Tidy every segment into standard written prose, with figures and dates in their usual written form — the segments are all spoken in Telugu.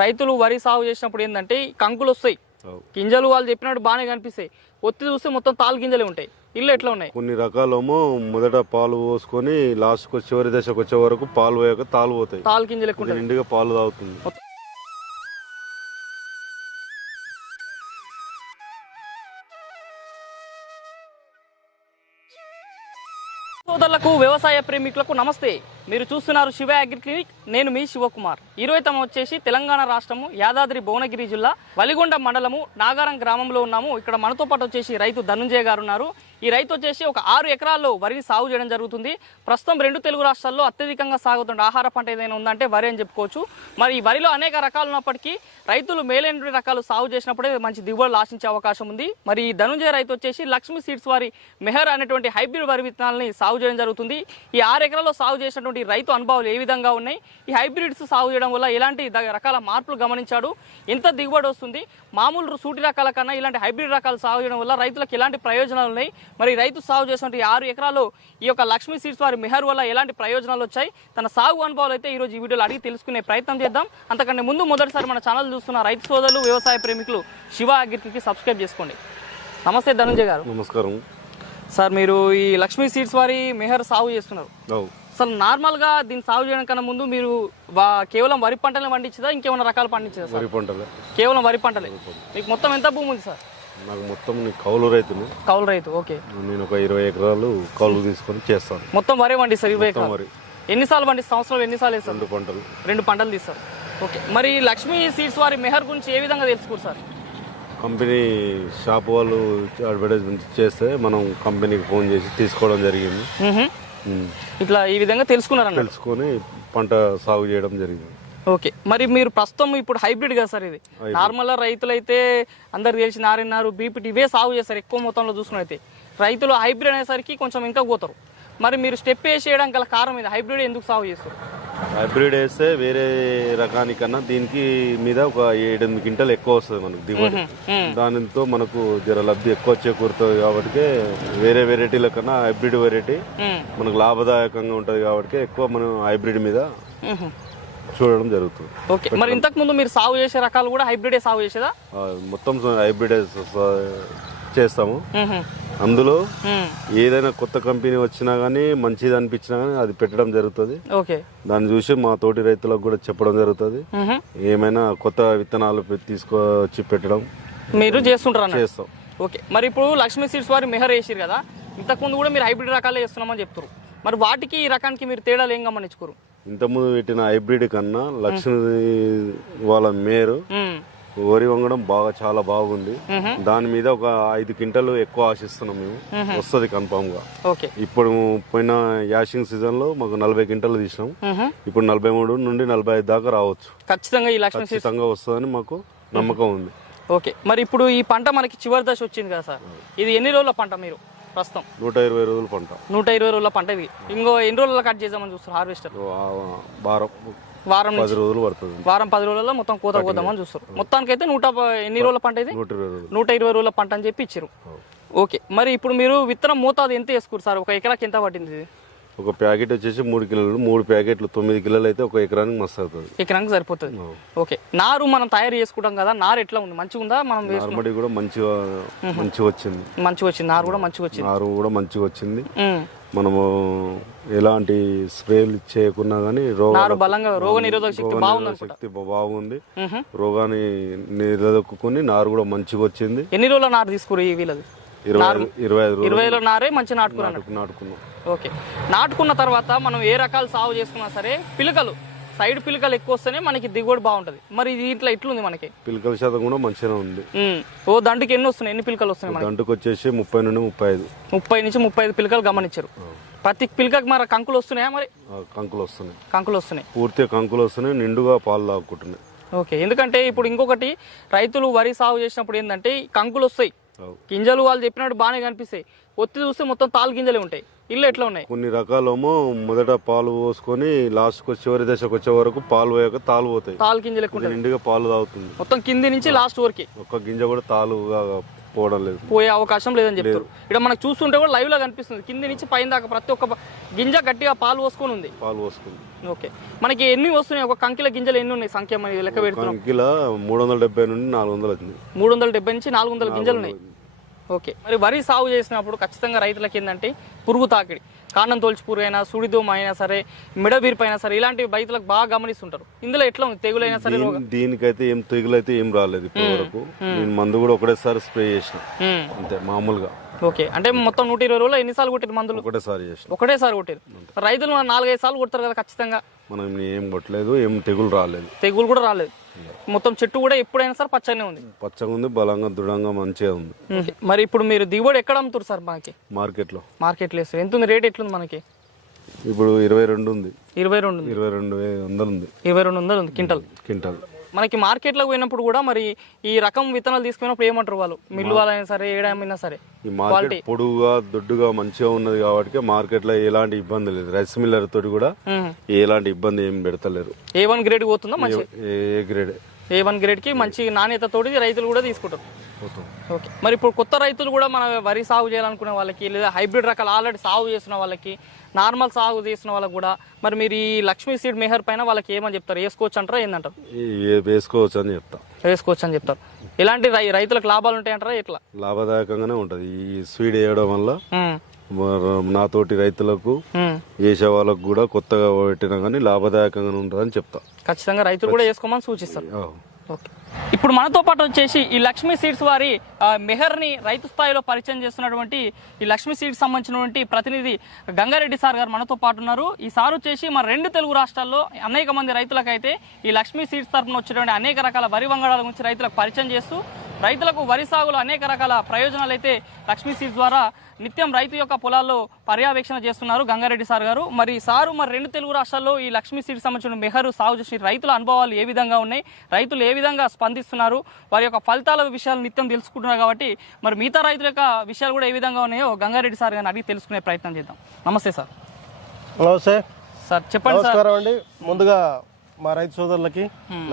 రైతులు వరి సాగు చేసినప్పుడు ఏంటంటే కంకులు వస్తాయి, గింజలు వాళ్ళు చెప్పినట్టు బాగానే కనిపిస్తాయి. ఒత్తి చూస్తే మొత్తం తాలు గింజలే ఉంటాయి. ఇల్లు ఎట్లా ఉన్నాయి? కొన్ని రకాలేమో మొదట పాలు పోసుకొని లాస్ట్ చివరి దశకు వచ్చే వరకు పాలు పోయాక తాలు పోతాయి, తాలు గింజలు ఎక్కువ నిండుగా పాలు తాగుతుంది. సోదరులకు వ్యవసాయ ప్రేమికులకు నమస్తే. మీరు చూస్తున్నారు శివ అగ్రి క్లినిక్. నేను మీ శివకుమార్. ఈరోజు తమ వచ్చేసి తెలంగాణ రాష్ట్రము యాదాద్రి భువనగిరి జిల్లా వలిగొండ మండలము నాగారం గ్రామంలో ఉన్నాము. ఇక్కడ మనతో పాటు వచ్చేసి రైతు ధనుంజయ గారు ఉన్నారు. ఈ రైతు వచ్చేసి ఒక 6 ఎకరాల్లో వరిని సాగు చేయడం జరుగుతుంది. ప్రస్తుతం 2 తెలుగు రాష్ట్రాల్లో అత్యధికంగా సాగుతున్న ఆహార పంట ఏదైనా ఉందంటే వరి అని చెప్పుకోవచ్చు. మరి ఈ వరిలో అనేక రకాలు ఉన్నప్పటికీ రైతులు మేలైన రకాలు సాగు చేసినప్పుడే మంచి దిగుబడులు ఆశించే అవకాశం ఉంది. మరి ఈ ధనుంజయ రైతు వచ్చేసి లక్ష్మీ సీడ్స్ వారి మెహర్ అనేటువంటి హైబ్రిడ్ వరి విత్తనాలని సాగు చేయడం జరుగుతుంది. ఈ 6 ఎకరాల్లో సాగు చేసినటువంటి రైతు అనుభవాలు ఏ విధంగా ఉన్నాయి, ఈ హైబ్రిడ్స్ సాగు చేయడం వల్ల ఎలాంటి రకాల మార్పులు గమనించాడు, ఎంత దిగుబడి వస్తుంది, మామూలు సూటి రకాల కన్నా ఇలాంటి హైబ్రిడ్ రకాలు సాగు చేయడం వల్ల రైతులకు ఎలాంటి ప్రయోజనాలు ఉన్నాయి, మరి రైతు సాగు చేసినటువంటి 6 ఎకరాలు ఈ యొక్క లక్ష్మీ సీడ్స్ వారి మెహర్ వల్ల ఎలాంటి ప్రయోజనాలు వచ్చాయి, తన సాగు అనుభవాలు అయితే ఈరోజు ఈ వీడియోలో అడిగి తెలుసుకునే ప్రయత్నం చేద్దాం. అంతకంటే ముందు మొదటిసారి మన ఛానల్ చూస్తున్న రైతు సోదరులు వ్యవసాయ ప్రేమికులు శివ అగ్రికి సబ్స్క్రైబ్ చేసుకోండి. నమస్తే ధనుంజయ గారు. నమస్కారం సార్. మీరు ఈ లక్ష్మీ సీడ్స్ వారి మెహర్ సాగు చేస్తున్నారు. అసలు నార్మల్గా దీన్ని సాగు చేయడం కన్నా ముందు మీరు కేవలం వరి పంటలే పండించదా, ఇంకేమైనా రకాలు పండించదా? వరి పంటలే, కేవలం వరి పంటలే. మీకు మొత్తం ఎంత భూమి ఉంది సార్? నాకు మొత్తం కౌలు రైతును. కౌలు రైతు, ఓకే. నేను ఒక 20 ఎకరాలు కౌలు తీసుకొని చేస్తాను. మొత్తం వరే పండిస్తారు? 20 ఎకరాలు. ఎన్నిసార్లు పండిస్తారు? సంవత్సరం ఎన్నిసార్లు వేస్తారు? 2 పంటలు. 2 పంటలు తీస్తారు, ఓకే. మరి లక్ష్మీ సీడ్స్ వారి మెహర్ గురించి ఏ విధంగా తెలుసుకోరు సార్? కంపెనీ షాప్ వాళ్ళు అడ్వర్టైజ్మెంట్ చేస్తే మనం కంపెనీకి ఫోన్ చేసి తీసుకోవడం జరిగింది. ఇట్లా ఈ విధంగా తెలుసుకొని పంట సాగు చేయడం జరిగింది. ఓకే. మరి మీరు ప్రస్తుతం ఇప్పుడు హైబ్రిడ్ కదా సార్ ఇది? నార్మల్ రైతులు అయితే అందరు తెలిసి నారినారు, బీపీటీ ఇవే సాగు చేస్తారు ఎక్కువ మొత్తంలో చూసుకుని. అయితే రైతులు హైబ్రిడ్ అనేసరికి కొంచెం ఇంకా పోతారు. మరి మీరు స్టెప్ వేసి చేయడం గల కారణం ఇది, హైబ్రిడ్ ఎందుకు సాగు చేస్తారు? హైబ్రిడ్ వేస్తే వేరే రకానికన్నా దీనికి మీద ఒక 7-8 క్వింటల్ ఎక్కువ వస్తుంది మనకు దిగుబడి. దానితో మనకు జర లబ్ధి ఎక్కువ చేకూరుతుంది కాబట్టి వేరే వెరైటీల కన్నా హైబ్రిడ్ వెరైటీ మనకు లాభదాయకంగా ఉంటుంది కాబట్టి ఎక్కువ మనం హైబ్రిడ్ మీద చూడడం జరుగుతుంది. ఓకే. మరి ఇంతకు ముందు మీరు సాగు చేసే రకాలు కూడా హైబ్రిడే సాగు చేసేదా? మొత్తం హైబ్రిడ్ చేస్తాము. అందులో ఏదైనా కొత్త కంపెనీ వచ్చినా గానీ మంచిది అనిపించినా గానీ అది పెట్టడం జరుగుతుంది. దాన్ని చూసి మా తోటి రైతులకు కూడా చెప్పడం జరుగుతుంది. ఏమైనా కొత్త విత్తనాలు తీసుకొచ్చి పెట్టడం మీరు చేస్తాం. ఓకే. మరి ఇప్పుడు లక్ష్మీ సీడ్స్ వారి మెహర్ వేసారు కదా, ఇంతకు ముందు కూడా మీరు హైబ్రిడ్ రకాలే చేస్తున్నామని చెప్తారు. మరి వాటికి ఈ రకానికి మీరు తేడాలు ఏం గమనించుకోరు? ఇంతకుముందు పెట్టిన హైబ్రిడ్ కన్నా లక్ష్మీ వాళ్ళ మేరు వరి వంగడం చాలా బాగుంది. దాని మీద ఒక 5 క్వింటల్ ఎక్కువ ఆశిస్తున్నాం మేము, వస్తుంది కన్ఫామ్ గా. ఇప్పుడు పోయిన యాషింగ్ సీజన్ లో మాకు 40 క్వింటల్ తీసినాం. ఇప్పుడు 43 నుండి 45 దాకా రావచ్చు. ఖచ్చితంగా వస్తుందని మాకు నమ్మకం ఉంది. ఓకే. మరి ఇప్పుడు ఈ పంట మనకి చివరి దశ వచ్చింది కదా సార్, ఇది ఎన్ని రోజుల పంట? మీరు ప్రస్తుతం 120 రోజుల పంట. 120 రోజుల పంట. ఇది ఇంకో ఎన్ని రోజుల్లో కట్ చేద్దామని చూస్తారు హార్వెస్టర్? వారం 10 రోజులు పడుతుంది. వారం 10 రోజుల్లో మొత్తం కోత కోద్దామని చూస్తారు. మొత్తానికి అయితే ఎన్ని రోజుల పంట ఇది? 120 రోజుల పంట అని చెప్పి ఇచ్చారు. ఓకే. మరి ఇప్పుడు మీరు విత్తనం మోతాదు ఎంత వేసుకోరు సార్? ఒక ఎకరాకి ఎంత పట్టింది ఇది? ఒక ప్యాకెట్ వచ్చేసి 3 కిలోలు. 3 ప్యాకెట్లు 9 కిలోలు అయితే ఒక ఎకరానికి మస్తు అవుతుంది. ఎకరానికి సరిపోతుంది. ఓకే. నారు మనం తయారు చేసుకుంటాం కదా, నారు ఎట్లా ఉంది? మంచిగా ఉందా? మనం నార్మడి కూడా మంచిగా వచ్చింది. నారు కూడా మంచిగా వచ్చింది. మనము ఎలాంటి స్ప్రేలు చేయకున్నా గానీ రోగ నిరోధక శక్తి బాగుంది. రోగాన్ని నిరోధకుని నారు కూడా మంచిగా వచ్చింది. ఎన్ని రోజుల నారు తీసుకురు వీళ్ళది? 20 నారే మంచిగా నాటుకున్నాం. ఓకే. నాటుకున్న తర్వాత మనం ఏ రకాలు సాగు చేసుకున్నా సరే సైడ్ పిలకలు ఎక్కువ వస్తేనే మనకి దిగుబడి బాగుంటది. మరి దీంట్లో ఎట్లుంది? మనకి పిలకల శాతం కూడా మంచిగా ఉంది. దండుకి ఎన్ని వస్తున్నాయి? ఎన్ని పిలకలు వస్తున్నాయి? దండుకు వచ్చేసి 30 నుండి 35 నుంచి 35 పిలకలు గమనించారు. ప్రతి పిలకకి మరి కంకులు వస్తున్నాయా? మరి కంకులు వస్తున్నాయి. పూర్తిగా కంకులు వస్తున్నాయి, నిండుగా పాలు తాగుకుంటున్నాయి. ఓకే. ఎందుకంటే ఇప్పుడు ఇంకొకటి రైతులు వరి సాగు చేసినప్పుడు ఏంటంటే కంకులు వస్తాయి, గింజలు వాళ్ళు చెప్పినట్టు బాగానే కనిపిస్తాయి. ఒత్తి చూస్తే మొత్తం తాలు గింజలే ఉంటాయి. ఇల్లు ఎట్లా ఉన్నాయి? కొన్ని రకాలేమో మొదట పాలు పోసుకొని లాస్ట్ చివరి దశకు వచ్చే వరకు పాలు పోయాక తాలు పోతాయి, తాలు గింజలు ఎక్కువ నిండుగా పాలు తాగుతుంది. మొత్తం కింది నుంచి లాస్ట్ వరకు ఒక్క గింజ కూడా తాలుగా పోవడం లేదు, పోయే అవకాశం లేదని చెప్తారు. ఇక్కడ మనకు చూస్తుంటే కూడా లైవ్ లా కనిపిస్తుంది, కింది నుంచి పైన దాకా ప్రతి ఒక్క గింజ గట్టిగా పాలు పోసుకొని ఉంది. ఓకే, మనకి ఎన్ని వస్తున్నాయి? ఒక కంకిల గింజలు ఎన్ని ఉన్నాయి సంఖ్య మరి లెక్క పెడుతున్నాం? కంకిల 370 నుండి 400 వచ్చింది. 370 నుంచి 400 గింజలు ఉన్నాయి. ఓకే, మరి వరి సాగు చేసినప్పుడు ఖచ్చితంగా రైతులకి ఏంటంటే పురుగు తాకిడి, కాండం తోల్చి పురుగు అయినా, సుడిదోమ అయినా సరే, మిడబీర్పు అయినా సరే, ఇలాంటివి రైతులకు బాగా గమనిస్తుంటారు. ఇందులో ఎట్లా ఉంది? తెగులైనా సరే దీనికైతే ఏం తెగులైతే ఏం రాలేదు ఇప్పటి వరకు. నేను మందు కూడా ఒకటేసారి స్ప్రే చేసిన అంతే మామూలుగా. ఓకే, అంటే మొత్తం 120 రోజులు ఎన్నిసార్లు కొట్టారు మందులు? ఒకటేసారి కొట్టారు. రైతులు 4-5 సార్లు కొడతారు కదా ఖచ్చితంగా. మనం ఏం కొట్టలేదు, ఏం తెగులు రాలేదు. తెగులు కూడా రాలేదు. మొత్తం చెట్టు కూడా ఎప్పుడైనా సరే పచ్చనే ఉంది. పచ్చగా ఉంది, బలంగా దృఢంగా మంచిగా ఉంది. మరి ఇప్పుడు మీరు దిగుబడి ఎక్కడ అమ్ముతారు సార్? మనకి మార్కెట్లో వేస్తారు. ఎంత ఉంది రేట్? ఎట్లుంది మనకి? ఇప్పుడు 22 ఉంది. 22,100 ఉంది. 22,100 ఉంది క్వింటల్. మనకి మార్కెట్ లో పోయినప్పుడు కూడా మరి ఈ రకం విత్తనాలు తీసుకున్నప్పుడు ఏమంటారు వాళ్ళు? మిల్లు వాళ్ళైనా సరే, ఏడైనా సరే, ఈ మార్కెట్ పొడుగుగా దొడ్డుగా మంచిగా ఉన్నది కాబట్టి మార్కెట్ లో ఎలాంటి ఇబ్బంది లేదు. రైస్ మిల్లర్ తోటి కూడా ఎలాంటి ఇబ్బంది ఏం పెడతలేరు. A1 గ్రేడ్ పోతుందా? మంచి ఏ గ్రేడ్, A1 గ్రేడ్ కి మంచి నాణ్యత తోటి రైతులు కూడా తీసుకుంటారు. ఓకే, మరి ఇప్పుడు కొత్త రైతులు కూడా మన వరి సాగు చేయాలనుకునే వాళ్ళకి, లేదా హైబ్రిడ్ రకాలు ఆల్రెడీ సాగు చేస్తున్న వాళ్ళకి, నార్మల్ సాగు చేసిన వాళ్ళకి కూడా మరి మీరు ఈ లక్ష్మీ సీడ్ మెహర్ పైన వాళ్ళకి ఏమని చెప్తారు? వేసుకోవచ్చు అంటారా, ఏందంటారు? వేసుకోవచ్చు అని చెప్తారు. ఇలాంటి రైతులకు లాభాలు ఉంటాయంటారా? ఎట్లా? లాభదాయకంగానే ఉంటది ఈ స్వీడ్ వేయడం వల్ల. నాతోటి రైతులకు, వేసే వాళ్ళకు కూడా కొత్తగా పెట్టినా కానీ లాభదాయకంగానే ఉంటుందని చెప్తా. ఖచ్చితంగా రైతులు కూడా వేసుకోమని సూచిస్తారు. ఓకే, ఇప్పుడు మనతో పాటు వచ్చేసి ఈ లక్ష్మీ సీడ్స్ వారి మెహర్ని రైతు స్థాయిలో పరిచయం చేస్తున్నటువంటి ఈ లక్ష్మీ సీడ్స్ సంబంధించినటువంటి ప్రతినిధి గంగారెడ్డి సార్ గారు మనతో పాటు ఉన్నారు. ఈ సార్ వచ్చేసి మన 2 తెలుగు రాష్ట్రాల్లో అనేక మంది రైతులకైతే ఈ లక్ష్మీ సీడ్స్ తరఫున వచ్చినటువంటి అనేక రకాల వరి వంగడాల గురించి రైతులకు పరిచయం చేస్తూ, రైతులకు వరి సాగులో అనేక రకాల ప్రయోజనాలు అయితే లక్ష్మీ సీడ్స్ ద్వారా నిత్యం రైతు యొక్క పొలాల్లో పర్యవేక్షణ చేస్తున్నారు గంగారెడ్డి సార్ గారు. మరి సారు మరి 2 తెలుగు రాష్ట్రాల్లో ఈ లక్ష్మీ సీడ్స్ సంబంధించిన మెహరు సాగు చేసి రైతుల అనుభవాలు ఏ విధంగా ఉన్నాయి, రైతులు ఏ విధంగా స్పందిస్తున్నారు, వారి యొక్క ఫలితాల విషయాలు నిత్యం తెలుసుకుంటున్నారు కాబట్టి మరి మిగతా రైతుల యొక్క విషయాలు కూడా ఏ విధంగా ఉన్నాయో గంగారెడ్డి సార్ గారిని అడిగి తెలుసుకునే ప్రయత్నం చేద్దాం. నమస్తే సార్. నమస్తే సార్, చెప్పండి. నమస్కారం అండి. ముందుగా మా రైతు సోదరులకి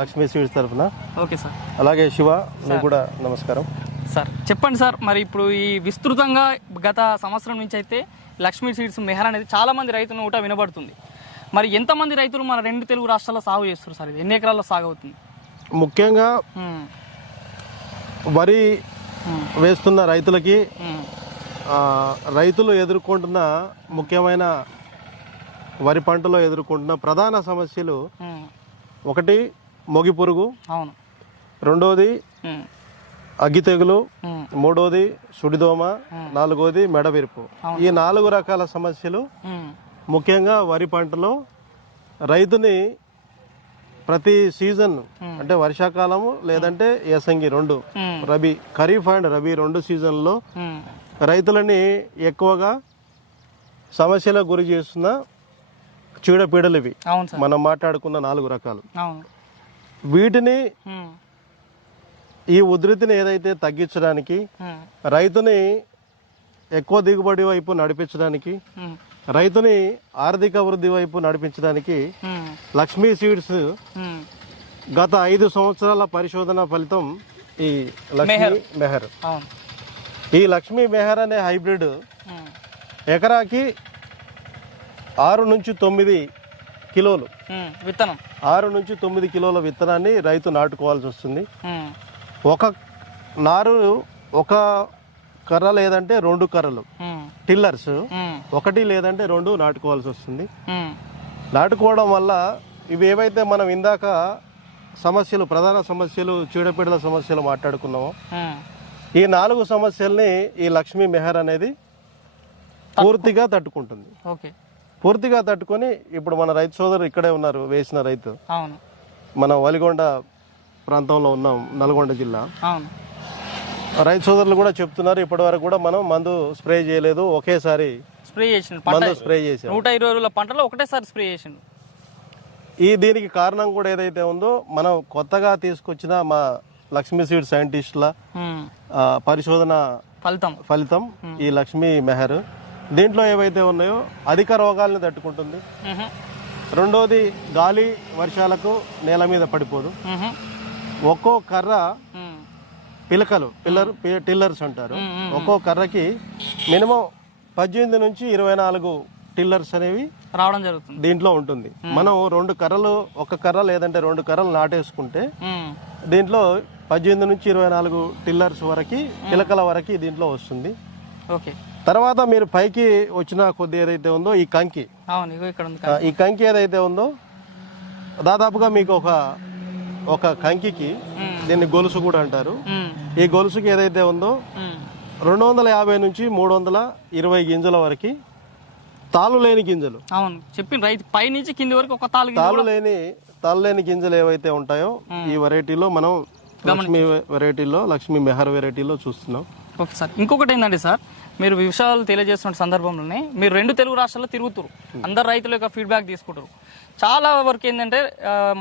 లక్ష్మీ సీడ్స్ తరఫున ఓకే సార్, అలాగే శివ మీకు కూడా నమస్కారం. సార్ చెప్పండి సార్, మరి ఇప్పుడు ఈ విస్తృతంగా గత సంవత్సరం నుంచి అయితే లక్ష్మీ సీడ్స్ మెహర్ అనేది చాలా మంది రైతుల నోట వినబడుతుంది. మరి ఎంతమంది రైతులు మన 2 తెలుగు రాష్ట్రాల్లో సాగు చేస్తారు సార్? ఇది ఎన్ని ఎకరాల్లో సాగు అవుతుంది? ముఖ్యంగా వరి వేస్తున్న రైతులకి రైతులు ఎదుర్కొంటున్న ముఖ్యమైన వరి పంటలో ఎదుర్కొంటున్న ప్రధాన సమస్యలు, ఒకటి మొగి పురుగు, రెండోది అగ్గి తెగులు, మూడోది సుడిదోమ, నాలుగోది మెడవిరుపు. ఈ 4 రకాల సమస్యలు ముఖ్యంగా వరి పంటలో రైతుని ప్రతి సీజన్, అంటే వర్షాకాలము లేదంటే యాసంగి 2 రబీ, ఖరీఫ్ అండ్ రబీ 2 సీజన్లో రైతులని ఎక్కువగా సమస్యలకు గురి చేస్తున్న చీడపీడలు ఇవి. మనం మాట్లాడుకున్న 4 రకాలు. వీటిని, ఈ ఉధృతిని ఏదైతే తగ్గించడానికి, రైతుని ఎక్కువ దిగుబడి వైపు నడిపించడానికి, రైతుని ఆర్థిక అభివృద్ధి వైపు నడిపించడానికి లక్ష్మీ సీడ్స్ గత 5 సంవత్సరాల పరిశోధన ఫలితం ఈ లక్ష్మీ మెహర్. ఈ లక్ష్మీ మెహర్ అనే హైబ్రిడ్ ఎకరాకి 6 నుంచి 9 కిలోలు విత్తనం, 6 నుంచి 9 కిలోల విత్తనాన్ని రైతు నాటుకోవాల్సి వస్తుంది. ఒక నారు, ఒక కర్ర లేదంటే 2 కర్రలు, టిల్లర్స్ 1 లేదంటే 2 నాటుకోవాల్సి వస్తుంది. నాటుకోవడం వల్ల ఇవి ఏవైతే మనం ఇందాక సమస్యలు, ప్రధాన సమస్యలు, చీడపీడల సమస్యలు మాట్లాడుకున్నామో, ఈ 4 సమస్యల్ని ఈ లక్ష్మీ మెహర్ అనేది పూర్తిగా తట్టుకుంటుంది. పూర్తిగా తట్టుకొని ఇప్పుడు మన రైతు సోదరు ఇక్కడే ఉన్నారు, వేసిన రైతు. మన వలిగొండ ప్రాంతంలో ఉన్నాం, నల్గొండ జిల్లా. రైతు సోదరులు కూడా చెప్తున్నారు, ఇప్పటి వరకు కూడా మనం మందు స్ప్రే చేయలేదు, ఒకేసారి మందు స్ప్రే చేసాం. 120 రోజుల పంటలో ఒకటేసారి స్ప్రే చేసిండు. దీనికి కారణం కూడా ఏదైతే ఉందో, మనం కొత్తగా తీసుకొచ్చిన మా లక్ష్మీ సీడ్ సైంటిస్టుల పరిశోధన ఫలితం ఈ లక్ష్మీ మెహర్. దీంట్లో ఏవైతే ఉన్నాయో అధిక రోగాల్ని తట్టుకుంటుంది. రెండోది, గాలి వర్షాలకు నేల మీద పడిపోదు. ఒక్కో కర్ర పిలకలు, టిల్లర్స్ అంటారు, ఒక్కో కర్రకి మినిమం 18 నుంచి 24 టిల్లర్స్ అనేవి రావడం జరుగుతుంది. దీంట్లో ఉంటుంది. మనం 2 కర్రలు, ఒక కర్ర లేదంటే 2 కర్రలు నాటేసుకుంటే ఉమ్, దీంట్లో 18 నుంచి 24 టిల్లర్స్ వరకు, పిలకల వరకు దీంట్లో వస్తుంది. ఓకే. తర్వాత మీరు పైకి వచ్చిన కొద్ది ఏదైతే ఉందో ఈ కంకి, అవును, ఇగో ఇక్కడ ఉంది. ఈ కంకి ఏదైతే ఉందో దాదాపుగా మీకు ఒక కంకికి, దీన్ని గొలుసు కూడా అంటారు, ఉమ్, ఈ గొలుసుకి ఏదైతే ఉందో ఉమ్, 250 నుంచి 320 గింజల వరకు తాళ్ళు లేని గింజలు. అవును, చెప్పిన రైతు పై నుంచి కింది వరకు ఒక తాలు తాళ్ళు లేని గింజలు ఏవైతే ఉంటాయో ఈ వెరైటీలో మనం లక్ష్మీ మెహర్ వెరైటీలో చూస్తున్నాం. Okay sir. ఇంకొకటి ఏంటంటే సార్, మీరు విషయాలు తెలియజేస్తున్న సందర్భంలోనే మీరు 2 తెలుగు రాష్ట్రాల్లో తిరుగుతారు, అందరు రైతుల యొక్క ఫీడ్బ్యాక్ తీసుకుంటారు. చాలా వరకు ఏంటంటే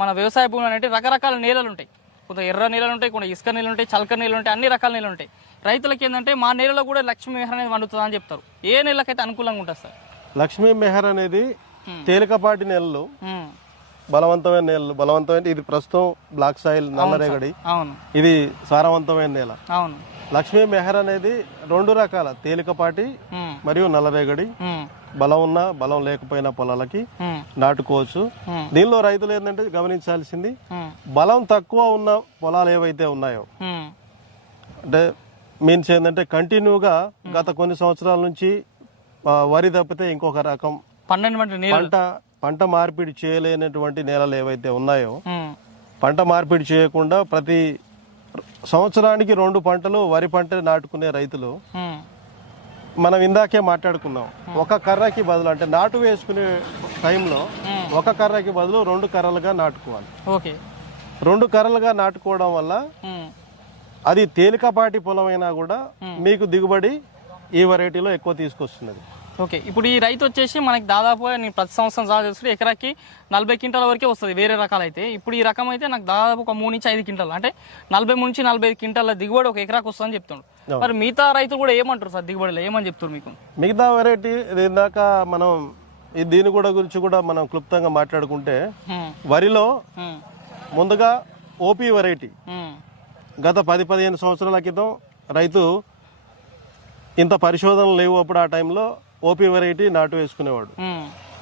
మన వ్యవసాయ భూములు అంటే రకరకాల నేలలు ఉంటాయి. కొంత ఎర్ర నేలలు ఉంటాయి, కొంత ఇసుక నేలలు ఉంటాయి, చలక నేలలు ఉంటాయి, అన్ని రకాల నేలలు ఉంటాయి. రైతులకి ఏంటంటే మా నేలలో కూడా లక్ష్మీ మెహర్ అనేది వండుతుంది అని చెప్తారు. ఏ నేలకైతే అనుకూలంగా ఉంటుంది సార్? లక్ష్మీ మెహర్ అనేది తేలికపాటి నేలలు, ఉమ్, బలవంతమైన నేలలు. బలవంతమైన ఇది ప్రస్తుతం బ్లాక్ సాయిల్, నల్లరేగడి, అవును, ఇది సారవంతమైన నేల. అవును. లక్ష్మీ మెహర్ అనేది 2 రకాల, తేలికపాటి ఉమ్, మరియు నల్లరేగడి. ఉమ్, బలం ఉన్నా బలం లేకపోయినా పొలాలకి ఉమ్, నాటుకోవచ్చు. దీనిలో రైతులు ఏంటంటే గమనించాల్సింది, ఉమ్, బలం తక్కువ ఉన్న పొలాలు ఏవైతే ఉన్నాయో, ఉమ్, అంటే మీన్స్ ఏంటంటే కంటిన్యూగా గత కొన్ని సంవత్సరాల నుంచి వరి తప్పితే ఇంకొక రకం 12 మంది నేలలు. పంట మార్పిడి చేయలేనటువంటి నేలలు ఏవైతే ఉన్నాయో, ఉమ్, పంట మార్పిడి చేయకుండా ప్రతి సంవత్సరానికి 2 పంటలు వరి పంట నాటుకునే రైతులు, ఉమ్, మనం ఇందాకే మాట్లాడుకున్నాం, ఒక కర్రకి బదులు అంటే నాటు వేసుకునే టైంలో ఒక కర్రకి బదులు 2 కర్రలుగా నాటుకోవాలి. ఓకే. 2 కర్రలుగా నాటుకోవడం వల్ల ఉమ్, అది తేలికపాటి పొలమైనా కూడా మీకు దిగుబడి ఈ వెరైటీలో ఎక్కువ తీసుకొస్తున్నది. ఓకే. ఇప్పుడు ఈ రైతు వచ్చేసి మనకి దాదాపుగా నేను ప్రతి సంవత్సరం సాగు చేసుకుంటే ఎకరాకి 40 క్వింటాల వరకే వస్తుంది వేరే రకాలు అయితే. ఇప్పుడు ఈ రకం అయితే నాకు దాదాపు ఒక 3 నుంచి 5 క్వింటాలు, అంటే 40 నుంచి 45 క్వింటాల దిగుబడి ఒక ఎకరాకు వస్తుందని చెప్తుండ్రు. మరి మిగతా రైతులు కూడా ఏమంటారు సార్ దిగుబడిలో, ఏమని చెప్తారు మీకు? మిగతా వెరైటీ ఇందాక మనం దీని గురించి కూడా మనం క్లుప్తంగా మాట్లాడుకుంటే, వరిలో ముందుగా ఓపీ వెరైటీ గత 10-15 సంవత్సరాల క్రితం రైతు ఇంత పరిశోధనలు లేవు అప్పుడు, ఆ టైంలో ఓపీ వెరైటీ నాటు వేసుకునేవాడు.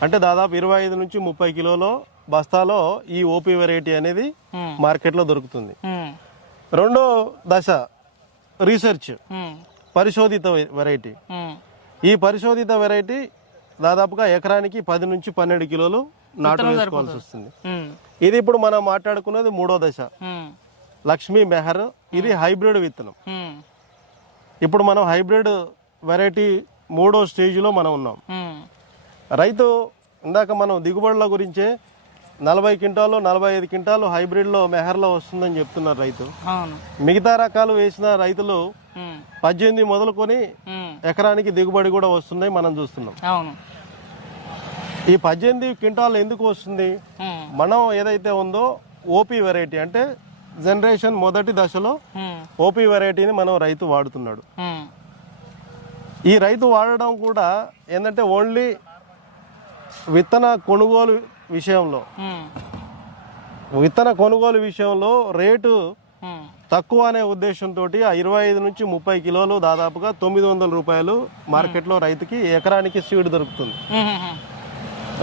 అంటే దాదాపు 25 నుంచి 30 కిలోల బస్తాలో ఈ ఓపీ వెరైటీ అనేది మార్కెట్లో దొరుకుతుంది. రెండో దశ రీసెర్చ్, పరిశోధిత వెరైటీ. ఈ పరిశోధిత వెరైటీ దాదాపుగా ఎకరానికి 10 నుంచి 12 కిలోలు నాటు వేసుకోవాల్సి వస్తుంది. ఇది ఇప్పుడు మనం మాట్లాడుకున్నది 3వ దశ, లక్ష్మీ మెహర్. ఇది హైబ్రిడ్ విత్తనం. ఇప్పుడు మనం హైబ్రిడ్ వెరైటీ 3వ స్టేజ్లో మనం ఉన్నాం. రైతు ఇందాక మనం దిగుబడుల గురించే 40 క్వింటాలు 45 క్వింటాలు హైబ్రిడ్లో మెహర్లో వస్తుందని చెప్తున్నారు రైతు. మిగతా రకాలు వేసిన రైతులు 18 మొదలుకొని ఎకరానికి దిగుబడి కూడా వస్తున్నాయి మనం చూస్తున్నాం. ఈ 18 క్వింటాలు ఎందుకు వస్తుంది? మనం ఏదైతే ఉందో ఓపీ వెరైటీ, అంటే జనరేషన్ మొదటి దశలో ఓపీ వెరైటీని మనం రైతు వాడుతున్నాడు. ఈ రైతు వాడడం కూడా ఏంటంటే ఓన్లీ విత్తన కొనుగోలు విషయంలో రేటు తక్కువ అనే ఉద్దేశంతో 25 నుంచి 30 కిలోలు దాదాపుగా 900 రూపాయలు మార్కెట్లో రైతుకి ఎకరానికి సీడ్ దొరుకుతుంది.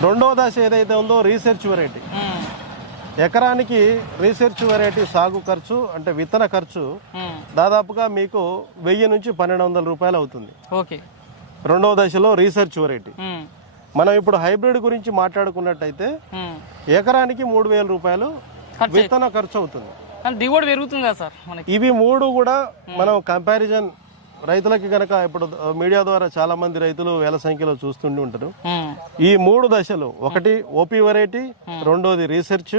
రెండవ దశ ఏదైతే ఉందో రీసెర్చ్ వెరైటీ, ఎకరానికి రీసెర్చ్ వెరైటీ సాగు ఖర్చు అంటే విత్తన ఖర్చు దాదాపుగా మీకు 1000 నుంచి 1200 రూపాయలు అవుతుంది. రెండవ దశలో రీసెర్చ్ వెరైటీ. మనం ఇప్పుడు హైబ్రిడ్ గురించి మాట్లాడుకున్నట్టయితే ఎకరానికి 3000 రూపాయలు విత్తన ఖర్చు అవుతుంది. దిగుబడి పెరుగుతుంది కదా సార్ మనకి. ఇవి 3 కూడా మనం కంపారిజన్ రైతులకి గనక ఇప్పుడు మీడియా ద్వారా చాలా మంది రైతులు వేల సంఖ్యలో చూస్తుండి ఉంటారు. ఈ 3 దశలు, ఒకటి ఓపీ వెరైటీ, రెండోది రీసెర్చ్,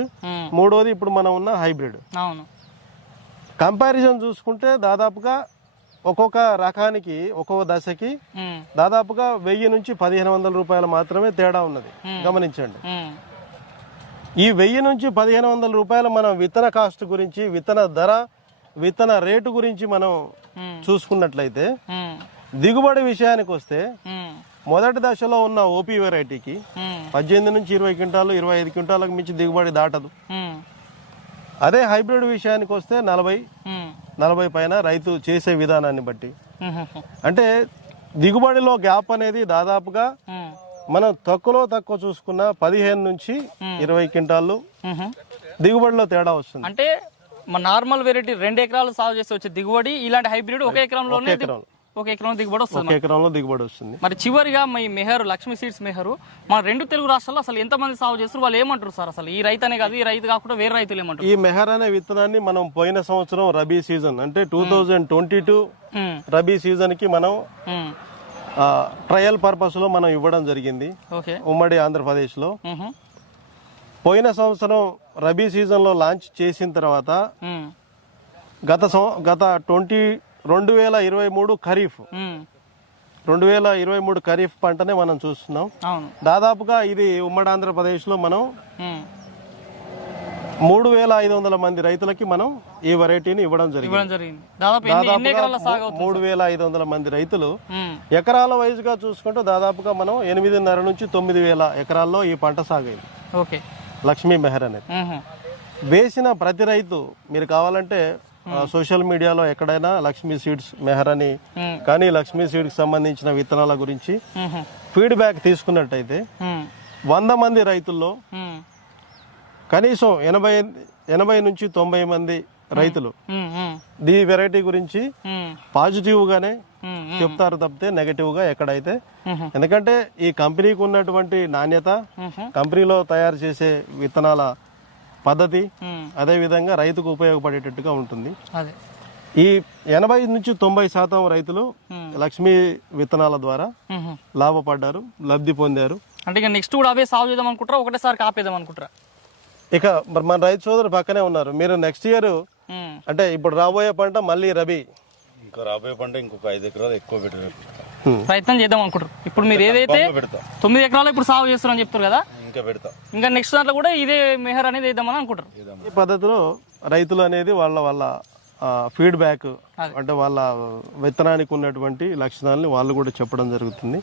మూడోది ఇప్పుడు మనం ఉన్న హైబ్రిడ్. కంపారిజన్ చూసుకుంటే దాదాపుగా ఒక్కొక్క రకానికి ఒక్కొక్క దశకి దాదాపుగా 1000 నుంచి 1500 రూపాయలు మాత్రమే తేడా ఉన్నది. గమనించండి. ఈ 1000 నుంచి 1500 రూపాయలు మనం విత్తన కాస్ట్ గురించి, విత్తన ధర, విత్తన రేటు గురించి మనం చూసుకున్నట్లయితే, దిగుబడి విషయానికి వస్తే మొదటి దశలో ఉన్న ఓపీ వెరైటీకి 18 నుంచి 20 క్వింటాలు 25 క్వింటాలకు మించి దిగుబడి దాటదు. అదే హైబ్రిడ్ విషయానికి వస్తే 40 పైన రైతు చేసే విధానాన్ని బట్టి. అంటే దిగుబడిలో గ్యాప్ అనేది దాదాపుగా మనం తక్కువ చూసుకున్న 15 నుంచి 20 క్వింటాళ్ళు దిగుబడిలో తేడా వస్తుంది. అంటే మన నార్మల్ వెరైటీ 2 ఎకరాలు సాగు చేస్తే వచ్చే దిగుబడి ఇలాంటి హైబ్రిడ్ 1 ఎకరంలోనే ఒక ఎకరం దిగుబడి వస్తుంది. 1 ఎకరంలో దిగుబడి వస్తుంది. మరి చివరిగా మీ మెహర్ లక్ష్మీ సీడ్స్ మెహర్ మన 2 తెలుగు రాష్ట్రాల్లో అసలు ఎంతమంది సాగు చేస్తారు, వాళ్ళు ఏమంటారు సార్? అసలు ఈ రైతు అనే కాదు, ఈ రైతు కాకుండా వేరే రైతులు ఏమంటారు? ఈ మెహర్ అనే విత్తనాన్ని మనం పోయిన సంవత్సరం రబీ సీజన్ అంటే 2022 రబీ సీజన్ కి మనం ట్రయల్ పర్పస్ లో మనం ఇవ్వడం జరిగింది ఉమ్మడి ఆంధ్రప్రదేశ్ లో. పోయిన సంవత్సరం రబీ సీజన్ లో లాంచ్ చేసిన తర్వాత గత 2023 ఖరీఫ్ 2023 ఖరీఫ్ పంటనే మనం చూస్తున్నాం. దాదాపుగా ఇది ఉమ్మడి ఆంధ్రప్రదేశ్ లో మనం 3500 మంది రైతులకి మనం ఈ వెరైటీని ఇవ్వడం జరిగింది. దాదాపుగా 3500 మంది రైతులు ఎకరాల వైజ్ గా చూసుకుంటే దాదాపుగా మనం 8,500 నుంచి 9,000 ఎకరాల్లో ఈ పంట సాగైంది. లక్ష్మీ మెహర్ అనేది వేసిన ప్రతి రైతు మీరు కావాలంటే సోషల్ మీడియాలో ఎక్కడైనా లక్ష్మీ సీడ్స్ మెహర్ అని కానీ లక్ష్మీ సీడ్స్ సంబంధించిన విత్తనాల గురించి ఫీడ్బ్యాక్ తీసుకున్నట్టయితే 100 మంది రైతుల్లో కనీసం 80 నుంచి 90 మంది రైతులు ఈ వెరైటీ గురించి పాజిటివ్ గానే చెప్తారు తప్పితే నెగటివ్ గా ఎక్కడైతే. ఎందుకంటే ఈ కంపెనీకి ఉన్నటువంటి నాణ్యత, కంపెనీలో తయారు చేసే విత్తనాల పద్ధతి, అదే విధంగా రైతుకు ఉపయోగపడేటట్టుగా ఉంటుంది. ఈ 80 నుంచి 90% రైతులు లక్ష్మీ విత్తనాల ద్వారా లాభపడ్డారు, లబ్ధి పొందారు. అంటే నెక్స్ట్ కూడా అవే సాగు చేద్దాం అనుకుంటారా, ఒకటేసారి కాపేద్దాం అనుకుంటారా? ఇక మన రైతు సోదరు పక్కనే ఉన్నారు. మీరు నెక్స్ట్ ఇయర్ అంటే ఇప్పుడు రాబోయే పంట మళ్ళీ రబీ, ఇంకా రాబోయే పంట ఇంకొక 5 ఎకరాలు ఎక్కువ పెట్టారు ప్రయత్నం చేద్దాం అనుకుంటారు. ఇప్పుడు మీరు ఏదైతే 9 ఎకరాలు ఇప్పుడు సాగు చేస్తారని చెప్తారు కదా, ఇంకా నెక్స్ట్ దాంట్లో కూడా ఇదే మెహర్ అనేది వేద్దామని అనుకుంటారు. ఈ పద్ధతిలో రైతులు అనేది వాళ్ళ ఫీడ్బ్యాక్ అంటే వాళ్ళ విత్తనానికి ఉన్నటువంటి లక్షణాలని వాళ్ళు కూడా చెప్పడం జరుగుతుంది.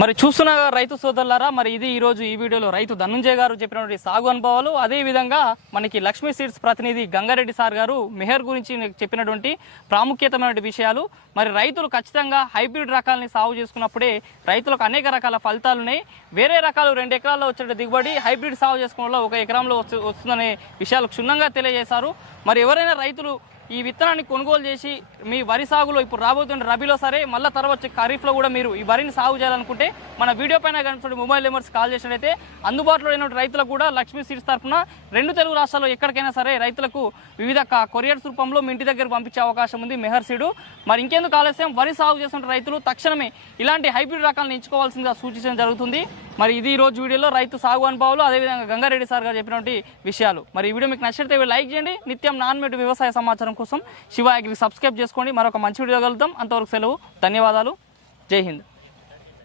మరి చూస్తున్న రైతు సోదరులారా, మరి ఇది ఈ రోజు ఈ వీడియోలో రైతు ధనుంజయ్ గారు చెప్పినటువంటి సాగు అనుభవాలు, అదే విధంగా మనకి లక్ష్మీ సీడ్స్ ప్రతినిధి గంగారెడ్డి సార్ గారు మెహర్ గురించి చెప్పినటువంటి ప్రాముఖ్యతమైన విషయాలు. మరి రైతులు ఖచ్చితంగా హైబ్రిడ్ రకాలని సాగు చేసుకున్నప్పుడే రైతులకు అనేక రకాల ఫలితాలు ఉన్నాయి. వేరే రకాలు 2 ఎకరాల్లో వచ్చే దిగుబడి హైబ్రిడ్ సాగు చేసుకోవడంలో 1 ఎకరంలో వస్తుందనే విషయాలు క్షుణ్ణంగా తెలియజేశారు. మరి ఎవరైనా రైతులు ఈ విత్తనాన్ని కొనుగోలు చేసి మీ వరి సాగులో ఇప్పుడు రాబోతున్న రబీలో సరే మళ్ళీ తర్వాత వచ్చే ఖరీఫ్లో కూడా మీరు ఈ వరిని సాగు చేయాలనుకుంటే మన వీడియో పైన కనిపించే మొబైల్ నెంబర్స్ కాల్ చేసినట్లయితే అందుబాటులో ఉన్న రైతులకు కూడా లక్ష్మీ సీడ్స్ తరఫున 2 తెలుగు రాష్ట్రాల్లో ఎక్కడికైనా సరే రైతులకు వివిధ కొరియర్స్ రూపంలో మీ ఇంటి దగ్గర పంపించే అవకాశం ఉంది మెహర్ సీడు. మరి ఇంకెందుకు ఆలస్యం, వరి సాగు చేస్తున్న రైతులు తక్షణమే ఇలాంటి హైబ్రిడ్ రకాలను ఎంచుకోవాల్సిందిగా సూచించడం జరుగుతుంది. మరి ఇది ఈ రోజు వీడియోలో రైతు సాగు అనుభవాలు, అదేవిధంగా గంగారెడ్డి సార్ గారు చెప్పినటువంటి విషయాలు. మరి ఈ వీడియో మీకు నచ్చితే లైక్ చేయండి. నిత్యం నాన్-మెట్ వ్యవసాయ సమాచారం కోసం శివ అగ్రి సబ్స్క్రైబ్ చేసుకోండి. మరొక మంచి వీడియో కలుద్దాం. అంతవరకు సెలవు. ధన్యవాదాలు. జై హింద్.